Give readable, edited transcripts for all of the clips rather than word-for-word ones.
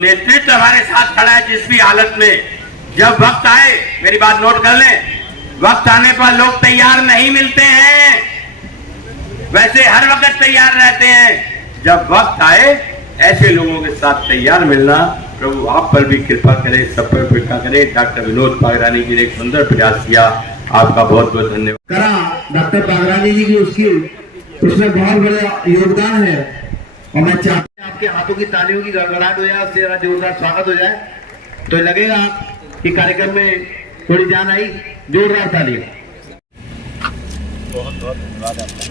नेतृत्व हमारे साथ खड़ा है जिस भी हालत में। जब वक्त आए, मेरी बात नोट कर लें, वक्त आने पर लोग तैयार नहीं मिलते हैं, वैसे हर वक्त तैयार रहते हैं। जब वक्त आए ऐसे लोगों के साथ तैयार मिलना, प्रभु आप पर भी कृपा करे, सब पर कृपा करे। डॉक्टर विनोद पागरानी जी ने एक सुंदर प्रयास किया, आपका बहुत बहुत धन्यवाद। करा डॉक्टर पागरानी जी की उसमें बहुत बड़ा योगदान है और मैं चाहता हूं आपके हाथों की तालियों की गड़गड़ाहट हो जाए, उससे जोरदार स्वागत हो जाए तो लगेगा कि कार्यक्रम में थोड़ी जान आई। जोरदार तालियां। बहुत बहुत धन्यवाद आपका।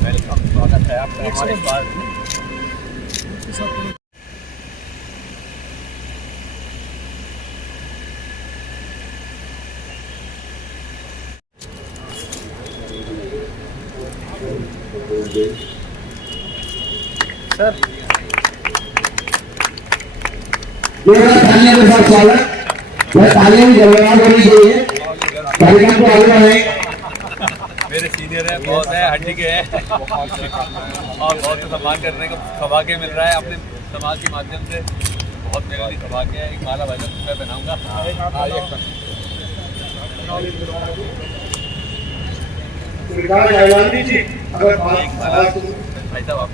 वेलकम, स्वागत है आपका हमारे पास। सर तालियों के साथ स्वागत। वह तालियां भी गड़गड़ाहट होनी चाहिए, कार्यक्रम को आगे बढ़ाएं। मेरे सीनियर है, बहुत है, हड्डी के हैं और बहुत सम्मान करने का सौभाग्य मिल रहा है अपने समाज के माध्यम से। बहुत मेरे लिए सौभाग्य है। एक माला भाई मैं पहनाऊंगा। भाई साहब आप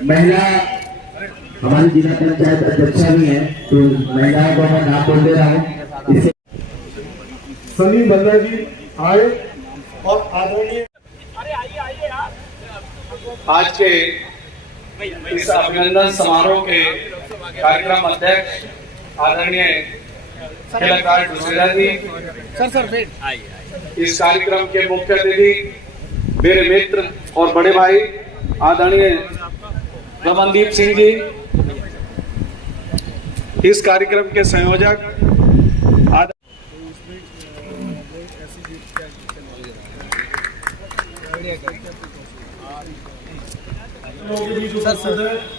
महिला हमारी जिला पंचायत अध्यक्षा भी है, तो महिलाओं को मैं नाम बोल दे रहा हूँ। सलीम बल्ला जी आए और आदरणीय आज के इस अभिनंदन समारोह के कार्यक्रम अध्यक्ष आदरणीय कलाकार दुसेरा जी, इस कार्यक्रम के मुख्य अतिथि मेरे मित्र और बड़े भाई आदरणीय रमनदीप सिंह जी, इस कार्यक्रम के संयोजक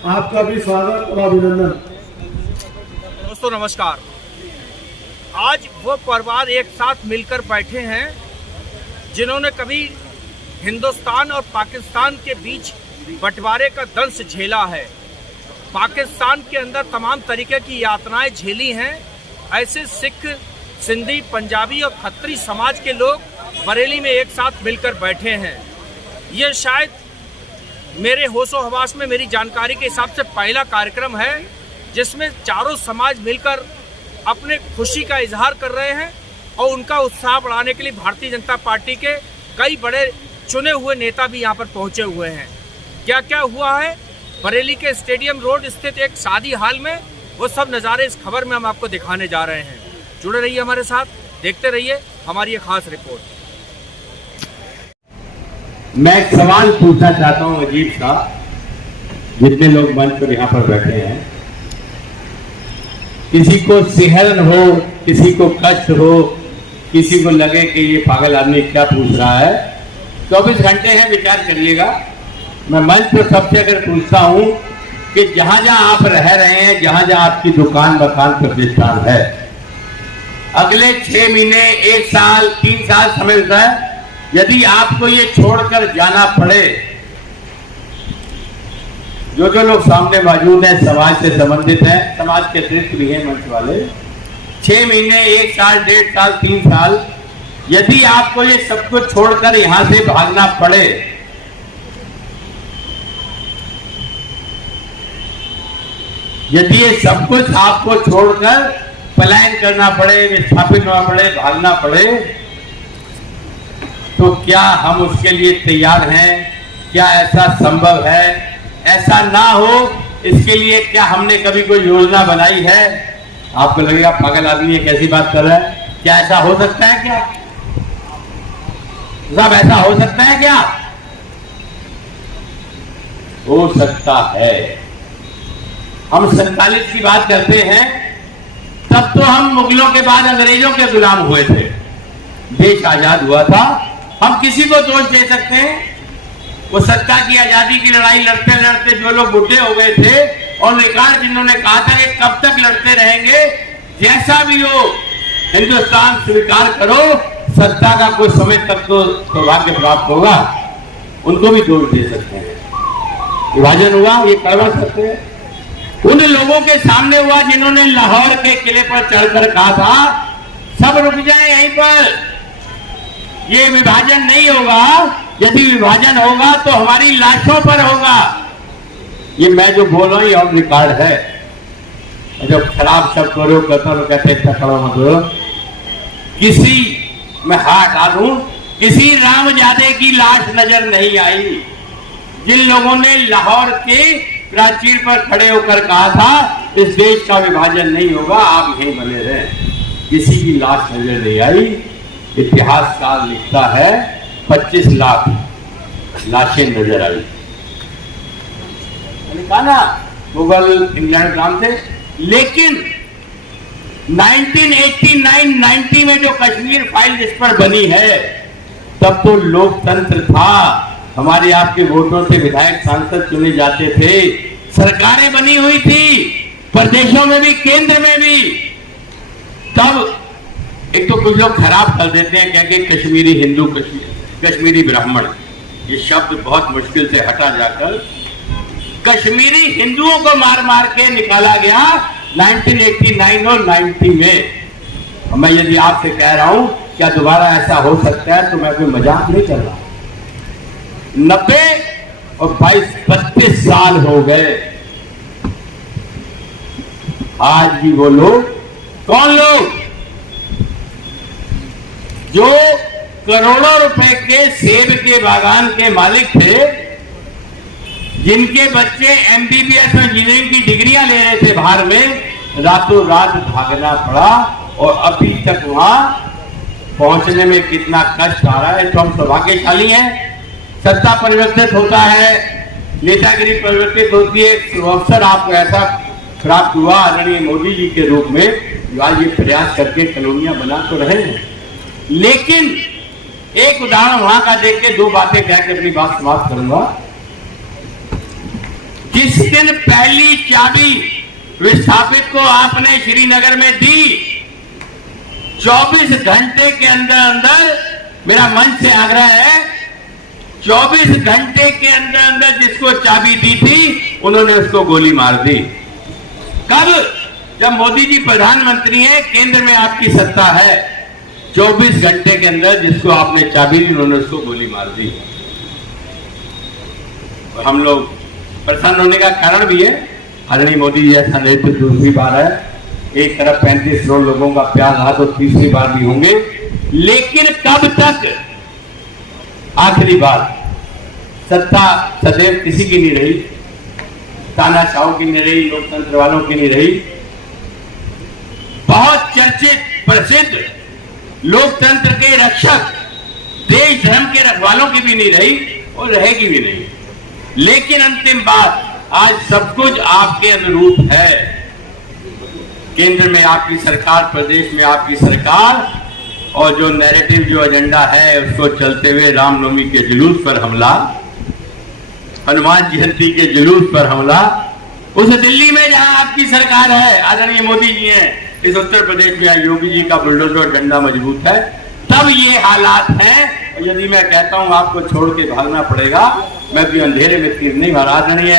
आपका भी स्वागत और अभिनंदन। दोस्तों नमस्कार। आज वो परिवार एक साथ मिलकर बैठे हैं जिन्होंने कभी हिंदुस्तान और पाकिस्तान के बीच बंटवारे का दंश झेला है, पाकिस्तान के अंदर तमाम तरीके की यातनाएं झेली हैं। ऐसे सिख, सिंधी, पंजाबी और खत्री समाज के लोग बरेली में एक साथ मिलकर बैठे हैं। ये शायद मेरे होशो हवास में मेरी जानकारी के हिसाब से पहला कार्यक्रम है जिसमें चारों समाज मिलकर अपने खुशी का इजहार कर रहे हैं और उनका उत्साह बढ़ाने के लिए भारतीय जनता पार्टी के कई बड़े चुने हुए नेता भी यहाँ पर पहुँचे हुए हैं। क्या क्या हुआ है बरेली के स्टेडियम रोड स्थित एक शादी हाल में, वो सब नज़ारे इस खबर में हम आपको दिखाने जा रहे हैं। जुड़े रहिए हमारे साथ, देखते रहिए हमारी ये खास रिपोर्ट। मैं एक सवाल पूछना चाहता हूं अजीब सा, जितने लोग मंच पर यहाँ पर बैठे हैं, किसी को सिहरन हो, किसी को कष्ट हो, किसी को लगे कि ये पागल आदमी क्या पूछ रहा है, 24 घंटे हैं, विचार करिएगा। मैं मंच पर सबसे अगर पूछता हूं कि जहां जहां आप रह रहे हैं, जहां जहां आपकी दुकान मकान प्रतिष्ठान है, अगले 6 महीने, 1 साल, 3 साल समय होता है, यदि आपको ये छोड़कर जाना पड़े, जो लोग सामने मौजूद हैं समाज से संबंधित हैं, समाज के अतिरिक्त भी हैं मंच वाले, 6 महीने, 1 साल, 1.5 साल, 3 साल, यदि आपको ये सब कुछ छोड़कर यहां से भागना पड़े, यदि ये सब कुछ आपको छोड़कर पलायन करना पड़े, विस्थापित होना पड़े, भागना पड़े, तो क्या हम उसके लिए तैयार हैं? क्या ऐसा संभव है? ऐसा ना हो इसके लिए क्या हमने कभी कोई योजना बनाई है? आपको लगेगा पागल आदमी है, कैसी बात कर रहा है। क्या ऐसा हो सकता है क्या? साहब ऐसा हो सकता है क्या? हो सकता है। हम 47 की बात करते हैं, तब तो हम मुगलों के बाद अंग्रेजों के गुलाम हुए थे, देश आजाद हुआ था। हम किसी को दोष दे सकते हैं। वो सत्ता की आजादी की लड़ाई लड़ते लड़ते जो लोग बूढ़े हो गए थे और निकाल जिन्होंने कहा था कि कब तक लड़ते रहेंगे, जैसा भी हो हिंदुस्तान स्वीकार करो, सत्ता का कुछ समय तक तो सौभाग्य प्राप्त होगा, उनको भी दोष दे सकते हैं। विभाजन हुआ, ये करवा सकते हैं। उन लोगों के सामने हुआ जिन्होंने लाहौर के किले पर चढ़कर कहा था सब रुक जाए यहीं पर, ये विभाजन नहीं होगा, यदि विभाजन होगा तो हमारी लाशों पर होगा। ये मैं जो बोल रहा हूं ये ऑन रिकॉर्ड है। जब खराब शब्द हो रहे हो कहता हूं, कहते इतना खड़ा मत हो। किसी मैं हाथ डालूं, किसी रामजादे की लाश नजर नहीं आई। जिन लोगों ने लाहौर के प्राचीर पर खड़े होकर कहा था इस देश का विभाजन नहीं होगा, आप यहीं बने रहे, किसी की लाश नजर नहीं आई। इतिहासकार लिखता है 25 लाख लाशें नजर आई। मैंने कहा ना मुगल इंग्लैंड नाम थे, लेकिन 1989-90 में जो कश्मीर फाइल जिस पर बनी है, तब तो लोकतंत्र था। हमारे आपके वोटों से विधायक सांसद चुने जाते थे, सरकारें बनी हुई थी, प्रदेशों में भी केंद्र में भी। तब एक तो कुछ लोग खराब कर देते हैं कह के कश्मीरी हिंदू, कश्मीरी ब्राह्मण, ये शब्द बहुत मुश्किल से हटा जाकर कश्मीरी हिंदुओं को मार मार के निकाला गया 1989 और 90 में। मैं यदि आपसे कह रहा हूं क्या दोबारा ऐसा हो सकता है, तो मैं कोई मजाक नहीं कर रहा। 90 और 22-32 साल हो गए, आज भी वो लोग, कौन लोग जो करोड़ों रुपए के सेब के बागान के मालिक थे, जिनके बच्चे MBBS और इंजीनियरिंग की डिग्रियां ले रहे थे बाहर में, रातों रात भागना पड़ा और अभी तक वहां पहुंचने में कितना कष्ट आ रहा है। तो हम सौभाग्यशाली हैं। सत्ता परिवर्तित होता है, नेतागिरी परिवर्तित होती है, अवसर आपको ऐसा प्राप्त हुआ आदरणीय मोदी जी के रूप में, जो आज ये प्रयास करके कॉलोनियां बना तो रहे हैं। लेकिन एक उदाहरण वहां का देख के दो बातें कह के अपनी बात समाप्त करूंगा। जिस दिन पहली चाबी विस्थापित को आपने श्रीनगर में दी, 24 घंटे के अंदर अंदर, मेरा मंच से आग्रह है, 24 घंटे के अंदर अंदर जिसको चाबी दी थी उन्होंने उसको गोली मार दी। कब? जब मोदी जी प्रधानमंत्री हैं, केंद्र में आपकी सत्ता है, 24 घंटे के अंदर जिसको आपने चाबी दी उन्होंने उसको गोली मार दी। और हम लोग प्रसन्न होने का कारण भी है, आदरणीय मोदी जी ऐसा नहीं तो दूसरी बार है। एक तरफ 35 करोड़ लोगों का प्यार रहा तो तीसरी बार भी होंगे। लेकिन कब तक? आखिरी बात, सत्ता सदैव किसी की नहीं रही, तानाशाहों की नहीं रही, लोकतंत्र वालों की नहीं रही। बहुत चर्चित प्रसिद्ध लोकतंत्र के रक्षक, देश धर्म के रखवालों की भी नहीं रही और रहेगी भी नहीं। लेकिन अंतिम बात, आज सब कुछ आपके अनुरूप है। केंद्र में आपकी सरकार, प्रदेश में आपकी सरकार, और जो नैरेटिव, जो एजेंडा है उसको चलते हुए रामनवमी के जुलूस पर हमला, हनुमान जयंती के जुलूस पर हमला, उस दिल्ली में जहां आपकी सरकार है, आदरणीय मोदी जी हैं, इस उत्तर प्रदेश में योगी जी का बुलडोजर डंडा मजबूत है, तब ये हालात हैं। यदि मैं कहता हूं आपको छोड़ के भागना पड़ेगा, मैं भी अंधेरे में तीर नहीं मारा। आदरणीय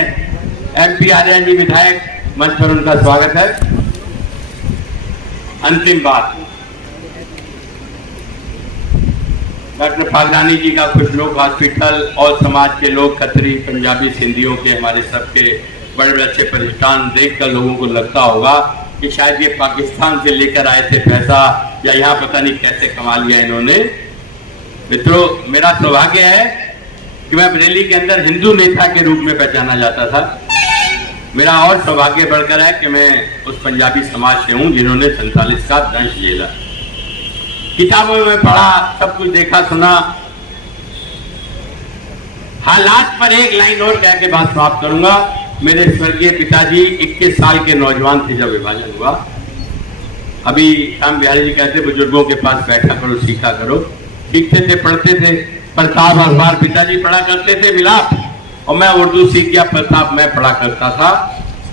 MP आर्यन जी विधायक, मंच पर उनका स्वागत है। अंतिम बात, डॉक्टर फागलानी जी का कुछ लोग हॉस्पिटल और समाज के लोग, खत्री, पंजाबी, सिंधियों के, हमारे सबके बड़े बड़े अच्छे प्रतिष्ठान देखकर लोगों को लगता होगा कि शायद ये पाकिस्तान से लेकर आए थे पैसा, या यहाँ पता नहीं कैसे कमा लिया इन्होंने। मित्रों, मेरा सौभाग्य है कि मैं बरेली के अंदर हिंदू नेता के रूप में पहचाना जाता था। मेरा और सौभाग्य बढ़कर है कि मैं उस पंजाबी समाज से हूं जिन्होंने 47 का दंश झेला। किताबों में पढ़ा, सब कुछ देखा सुना। हालात पर एक लाइन और कह के बात समाप्त करूंगा। मेरे स्वर्गीय पिताजी 21 साल के नौजवान थे जब विभाजन हुआ। अभी राम बिहारी जी कहते बुजुर्गों के पास बैठा करो, सीखा करो। सीखते थे, पढ़ते थे। प्रताप अखबार पिताजी पढ़ा करते थे, विलाप, और मैं उर्दू सीख गया। प्रताप मैं पढ़ा करता था।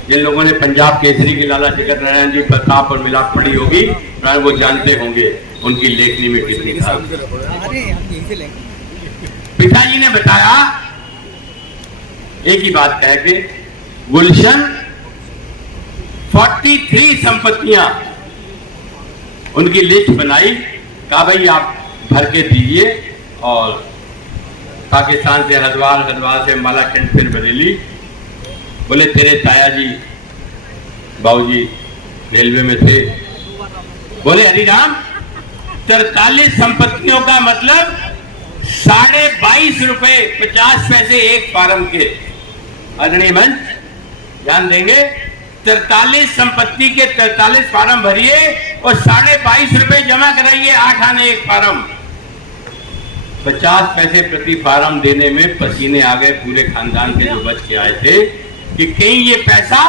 जिन लोगों ने पंजाब केसरी की लाला टिकट नारायण जी प्रताप और मिलाप पढ़ी होगी, वो जानते होंगे उनकी लेखनी में कितनी था। पिताजी ने बताया, एक ही बात कह के, गुलशन 43 संपत्तियां उनकी लिस्ट बनाई। कहा भाई आप भर के दीजिए। और पाकिस्तान से हरिद्वार, हरिद्वार से मालाकंड, फिर बरेली। बोले तेरे ताया जी बाबूजी रेलवे में थे। बोले हरिराम 43 संपत्तियों का मतलब 22.5 रुपए 50 पैसे एक फार्म के। आदरणीय मंच ध्यान देंगे, 43 संपत्ति के 43 फार्म भरिए और 22.5 रुपए जमा कराइए, 8 आने एक फार्म। 50 पैसे प्रति फार्म देने में पसीने आ गए पूरे खानदान के जो बच के आए थे कि कहीं ये पैसा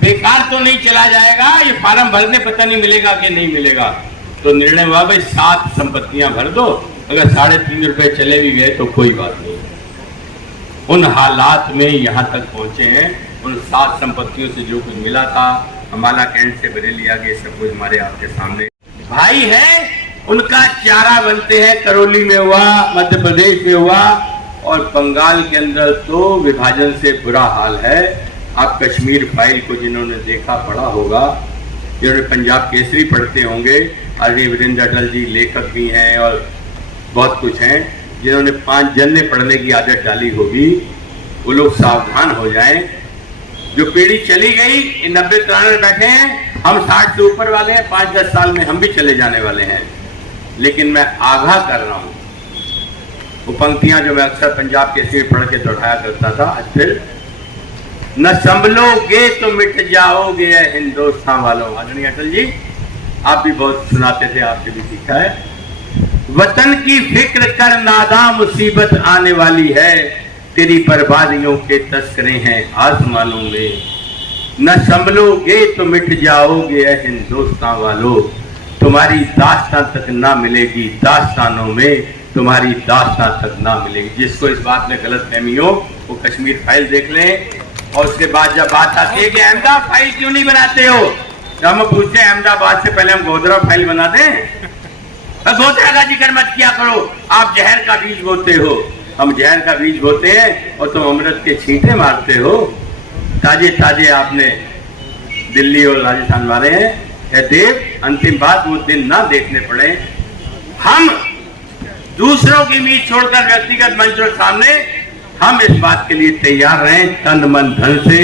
बेकार तो नहीं चला जाएगा, ये फार्म भरने पता नहीं मिलेगा कि नहीं मिलेगा। तो निर्णय हुआ भाई 7 संपत्तियां भर दो, अगर 3.5 रुपए चले भी गए तो कोई बात नहीं। उन हालात में यहां तक पहुंचे हैं। उन 7 संपत्तियों से जो कुछ मिला था, अम्बाला कैंट से बरेली आगे, सब कुछ हमारे आपके सामने। भाई है उनका चारा बनते हैं। करौली में हुआ, मध्य प्रदेश में हुआ, और बंगाल के अंदर तो विभाजन से बुरा हाल है। आप कश्मीर फाइल को जिन्होंने देखा पढ़ा होगा, जिन्होंने पंजाब केसरी पढ़ते होंगे, आदरणीय वीरेंद्र अटल जी लेखक भी हैं और बहुत कुछ हैं, जिन्होंने 5 जन्ने पढ़ने की आदत डाली होगी, वो लोग सावधान हो जाएं। जो पीढ़ी चली गई, 90-93 बैठे हैं, हम 60 से ऊपर वाले हैं, 5-10 साल में हम भी चले जाने वाले हैं। लेकिन मैं आगाह कर रहा हूं, वो पंक्तियां जो मैं अक्सर पंजाब केसरी पढ़ के दोहराया करता था, आज फिर, न संभलोगे तो मिट जाओगे हिंदुस्तान वालों। आदरणीय अटल जी आप भी बहुत सुनाते थे, आपसे भी सीखा है। वतन की फिक्र कर नादा, मुसीबत आने वाली है, तेरी बर्बादियों के तस्करे हैं आसमानों में। न संभलोगे तो मिट जाओगे हिंदुस्तान वालों, तुम्हारी दास्तां तक ना मिलेगी दास्तानों में, तुम्हारी दास्तां तक ना मिलेगी। जिसको इस बात में गलत फहमी हो वो कश्मीर फाइल देख लें। और उसके बाद जब बात आती है कि अहमदाबाद फाइल क्यों नहीं बनाते हो, तो हम पूछते हैं अहमदाबाद से पहले हम गोधरा फाइल बना दें। गोधरा का जिक्र मत किया करो, आप जहर का बीज बोते हो। हम जहर का बीज बोते हैं और तुम अमृत के छींटे मारते हो। ताजे ताजे आपने दिल्ली और राजस्थान मारे हैं। है देव, अंतिम बात वो दिन ना देखने पड़े। हम दूसरों की उम्मीद छोड़कर व्यक्तिगत मंच और सामने हम इस बात के लिए तैयार रहें, तन मन धन से